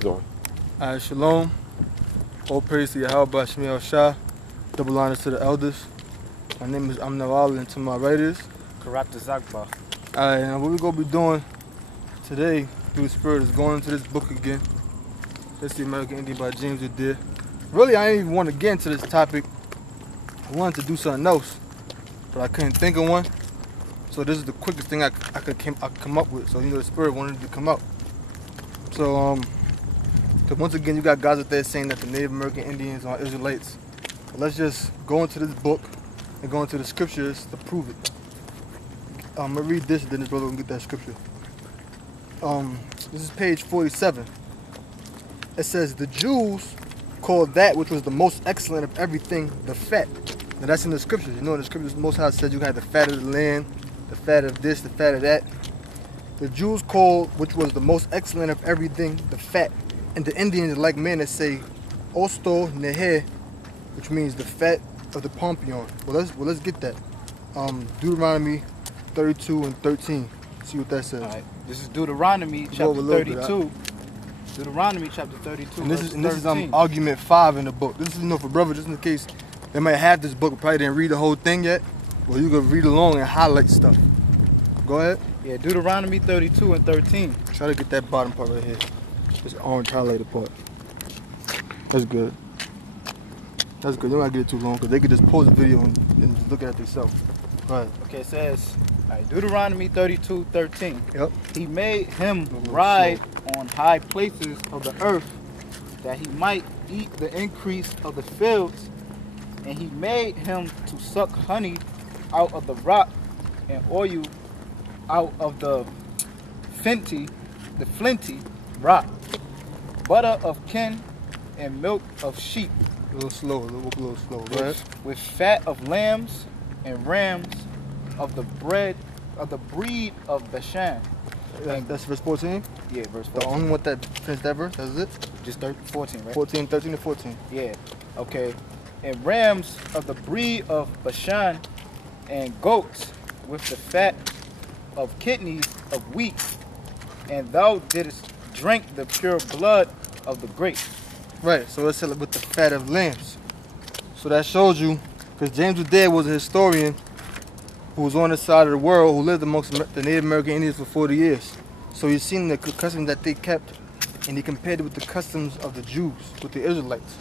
going. Shalom. All praise to Yahweh Shemiel Shah. Double honors to the elders. My name is Amnawal, and to my right is Karata Zakba. Alright, and what we're going to be doing today through the Spirit is going into this book again. That's the American Indian by James Dietary. Really, I didn't even want to get into this topic. I wanted to do something else, but I couldn't think of one. So this is the quickest thing I could come up with. So, the Spirit wanted it to come out. So, once again, you got guys out there saying that the Native American Indians are Israelites. But let's just go into this book and go into the scriptures to prove it. I'm going to read this, and then this brother will get that scripture. This is page 47. It says, the Jews called that which was the most excellent of everything the fat. Now that's in the scriptures. In the scriptures, most High said you had the fat of the land, the fat of this, the fat of that. The Jews called which was the most excellent of everything the fat. And the Indians, like men, that say osto nehe, which means the fat of the pompion. Well, let's get that. Deuteronomy 32 and 13. See what that says. All right. This is Deuteronomy chapter 32. Deuteronomy chapter 32. And this is argument 5 in the book. This is for brothers, just in case they might have this book, but probably didn't read the whole thing yet. Well, you can read along and highlight stuff. Go ahead. Yeah, Deuteronomy 32 and 13. Try to get that bottom part right here. This orange highlighted part. That's good. That's good. You don't gotta get it too long because they could just pause the video and just look at it themselves. Right. Okay, it says, all right, Deuteronomy 32, 13. Yep. He made him ride on high places of the earth, that he might eat the increase of the fields, and he made him to suck honey out of the rock, and oil out of the flinty rock, butter of kin, and milk of sheep. A little slow. Right? With fat of lambs and rams, of the breed of Bashan. That's verse 14? Yeah, verse 14. The only one that finished that verse, that's it? Just 14, right? 13 to 14. Yeah, okay. And rams of the breed of Bashan, and goats with the fat of kidneys of wheat, and thou didst drink the pure blood of the grape. Right, so it's with the fat of lambs. So that shows you, because James Dietary was a historian who was on this side of the world, who lived amongst the Native American Indians for 40 years. So he's seen the customs that they kept, and he compared it with the customs of the Jews, with the Israelites.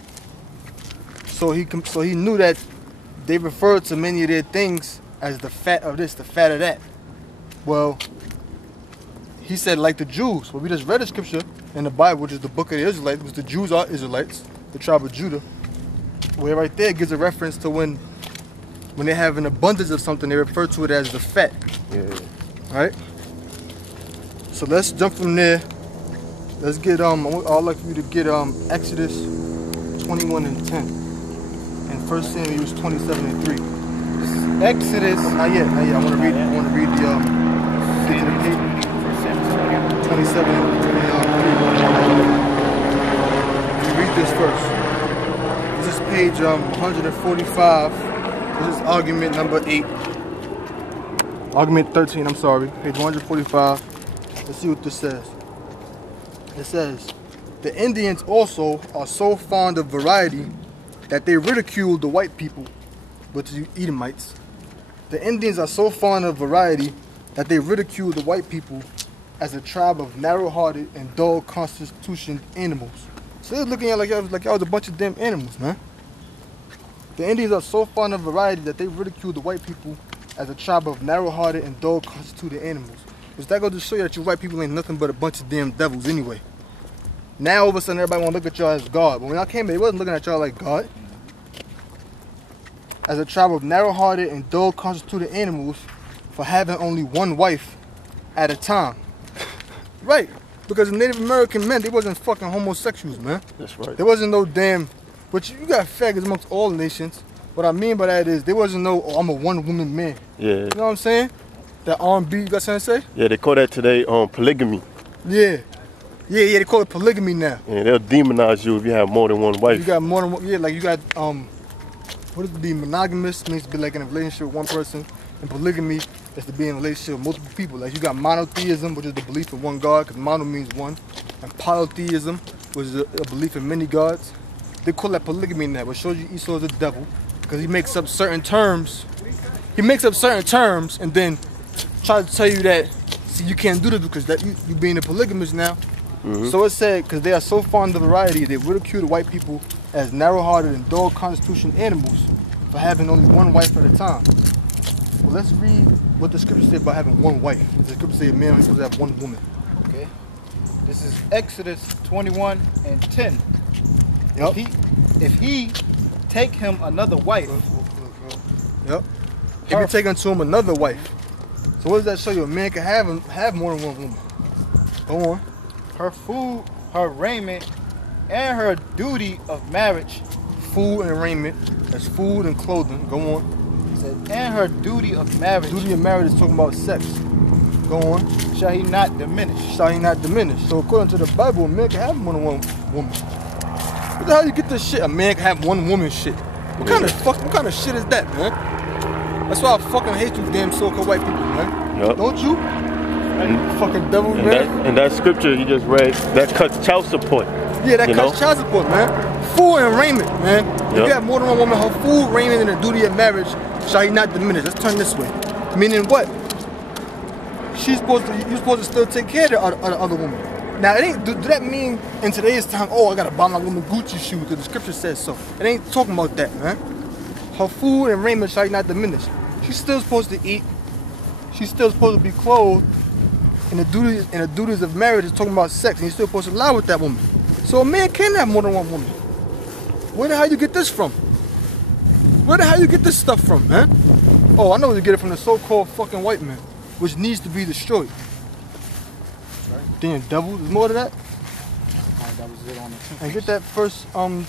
So he knew that they referred to many of their things as the fat of this, the fat of that. Well, he said like the Jews. Well, we just read a scripture in the Bible, which is the book of the Israelites, because the Jews are Israelites, the tribe of Judah. Where right there gives a reference to when they have an abundance of something, they refer to it as the fat. Yeah. Right? So let's jump from there. Let's get I'd like for you to get Exodus 21 and 10. And 1 Samuel 27 and 3. This is Exodus. Not yet. I want to read the get to the page. 27 and 3. You read this first. This is page 145. This is argument number 8. Argument 13, I'm sorry. Page 145. Let's see what this says. It says, the Indians also are so fond of variety that they ridicule the white people, which is you Edomites. The Indians are so fond of variety that they ridicule the white people as a tribe of narrow-hearted and dull-constitutioned animals. So they're looking at like y'all was a bunch of damn animals, man. The Indians are so fond of variety that they ridicule the white people as a tribe of narrow-hearted and dull-constituted animals. Which that goes to show you that you white people ain't nothing but a bunch of damn devils anyway. Now all of a sudden everybody want to look at y'all as God. But when I came here, they wasn't looking at y'all like God. As a tribe of narrow-hearted and dull-constituted animals for having only one wife at a time. Right. Because the Native American men, they wasn't fucking homosexuals, man. That's right. There wasn't no damn... But you got faggots amongst all nations. What I mean by that is, there wasn't no, oh, I'm a one-woman man. Yeah. You know what I'm saying? That R&B, you got something to say? Yeah, they call that today polygamy. Yeah. Yeah, they call it polygamy now. Yeah, they'll demonize you if you have more than one wife. You got more than one, yeah, like you got, what is it, be monogamous, means to be like in a relationship with one person. And polygamy is to be in a relationship with multiple people. Like you got monotheism, which is the belief in one God, because mono means one. And polytheism, was a belief in many gods. They call that polygamy now, which shows you Esau is the devil, because he makes up certain terms. He makes up certain terms and then tries to tell you that, see, you can't do this because that you being a polygamist now. So it said, because they are so fond of variety, they ridicule the white people as narrow-hearted and dull constitution animals for having only one wife at a time. Well, let's read what the scripture said about having one wife. The scripture said a man is supposed to have one woman. Okay. This is Exodus 21 and 10. Yep. If he take him another wife. Yep. If you take unto him another wife. So what does that show you? A man can have more than one woman. Go on. Her food, her raiment, and her duty of marriage. Food and raiment. That's food and clothing. Go on. It said, and her duty of marriage. Duty of marriage is talking about sex. Go on. Shall he not diminish? Shall he not diminish? So according to the Bible, a man can have more than one woman. What the hell you get this shit? A man can have one woman shit. What kind of shit is that, man? That's why I fucking hate you damn so-called white people, man. Yep. Don't you? Fucking devil, man. And that scripture you just read, that cuts child support. Yeah, that cuts child support, man. Food and raiment, man. If you have more than one woman, her food, raiment, and the duty of marriage shall he not diminish. Let's turn this way. Meaning what? You're supposed to still take care of the other woman. Now, do that mean in today's time, oh, I gotta buy my woman Gucci shoes because the scripture says so. It ain't talking about that, man. Her food and raiment shall not diminish. She's still supposed to eat. She's still supposed to be clothed. And the duties of marriage is talking about sex, and you're still supposed to lie with that woman. So a man can have more than one woman. Where the hell you get this from? Where the hell you get this stuff from, man? Oh, I know where you get it from, the so-called fucking white man, which needs to be destroyed. Damn devil, there's more to that? Alright, that was it on the And get that first Samuel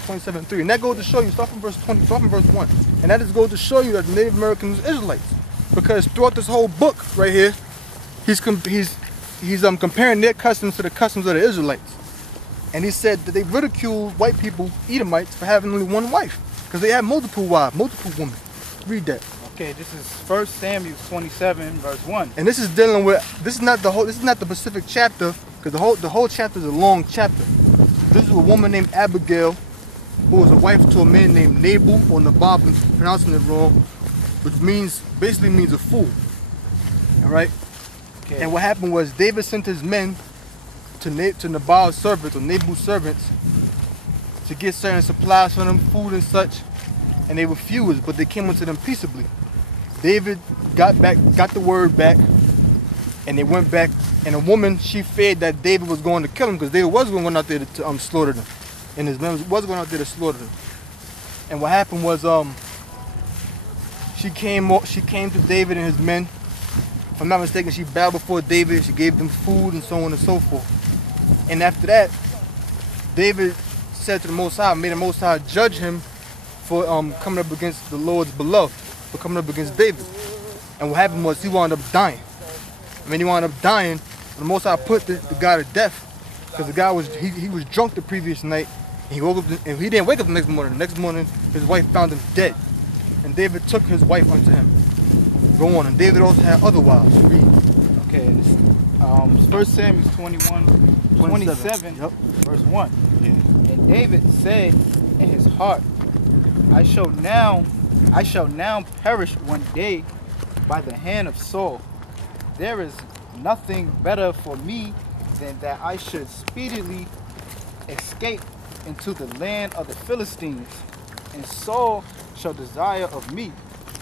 27:3. And that goes to show you, start from verse 1. And that just goes to show you that the Native Americans are Israelites. Because throughout this whole book right here, he's comparing their customs to the customs of the Israelites. And he said that they ridiculed white people, Edomites, for having only one wife. Because they had multiple wives, multiple women. Read that. Okay, this is 1 Samuel 27, verse 1. And this is dealing with, this is not the Pacific chapter, because the whole chapter is a long chapter. This is a woman named Abigail, who was a wife to a man named Nabal, or Nabal, I'm pronouncing it wrong, which basically means a fool. Alright? Okay. And what happened was David sent his men to Nabal's servants, or Nabal's servants, to get certain supplies from them, food and such, and they refused, but they came unto them peaceably. David got the word back, and they went back, and a woman, she feared that David was going to kill him, because David was going out there to slaughter them, and his men was going out there to slaughter them. And what happened was she came to David and his men. If I'm not mistaken, she bowed before David, she gave them food and so on and so forth. And after that, David said to the Most High, made the Most High judge him for coming up against the Lord's beloved, for coming up against David. And what happened was he wound up dying. When he wound up dying, the Most High put the guy to death, because the guy was drunk the previous night, and he woke up and he didn't wake up the next morning. The next morning, his wife found him dead, and David took his wife unto him. Go on, and David also had other wives. Read. Okay, this is 1 Samuel 27, yep. Verse 1. Yeah. And David said in his heart, I shall now perish one day by the hand of Saul. There is nothing better for me than that I should speedily escape into the land of the Philistines, and Saul shall desire of me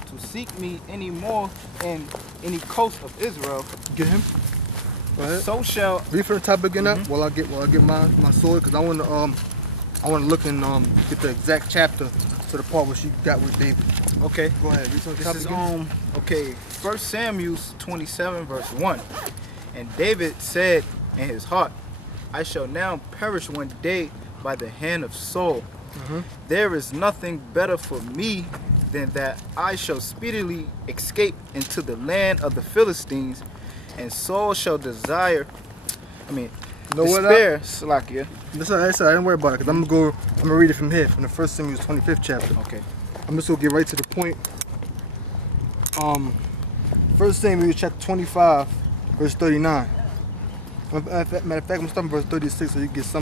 to seek me any more in any coast of Israel. Get him. Go ahead. So shall read from the top again up while I get my sword, because I want to look and get the exact chapter to the part where she got with David. Okay. Go ahead. Read from the top again. Okay. 1 Samuel 27 verse 1. And David said in his heart, I shall now perish one day by the hand of Saul. There is nothing better for me than that I shall speedily escape into the land of the Philistines, and Saul shall desire, despair, Salakia. That's all right, I don't worry about it, because I'm gonna read it from here, from the 1 Samuel 25th chapter. Okay. I'm just gonna get right to the point. 1 Samuel chapter 25, verse 39. Matter of fact, I'm starting verse 36 so you get some.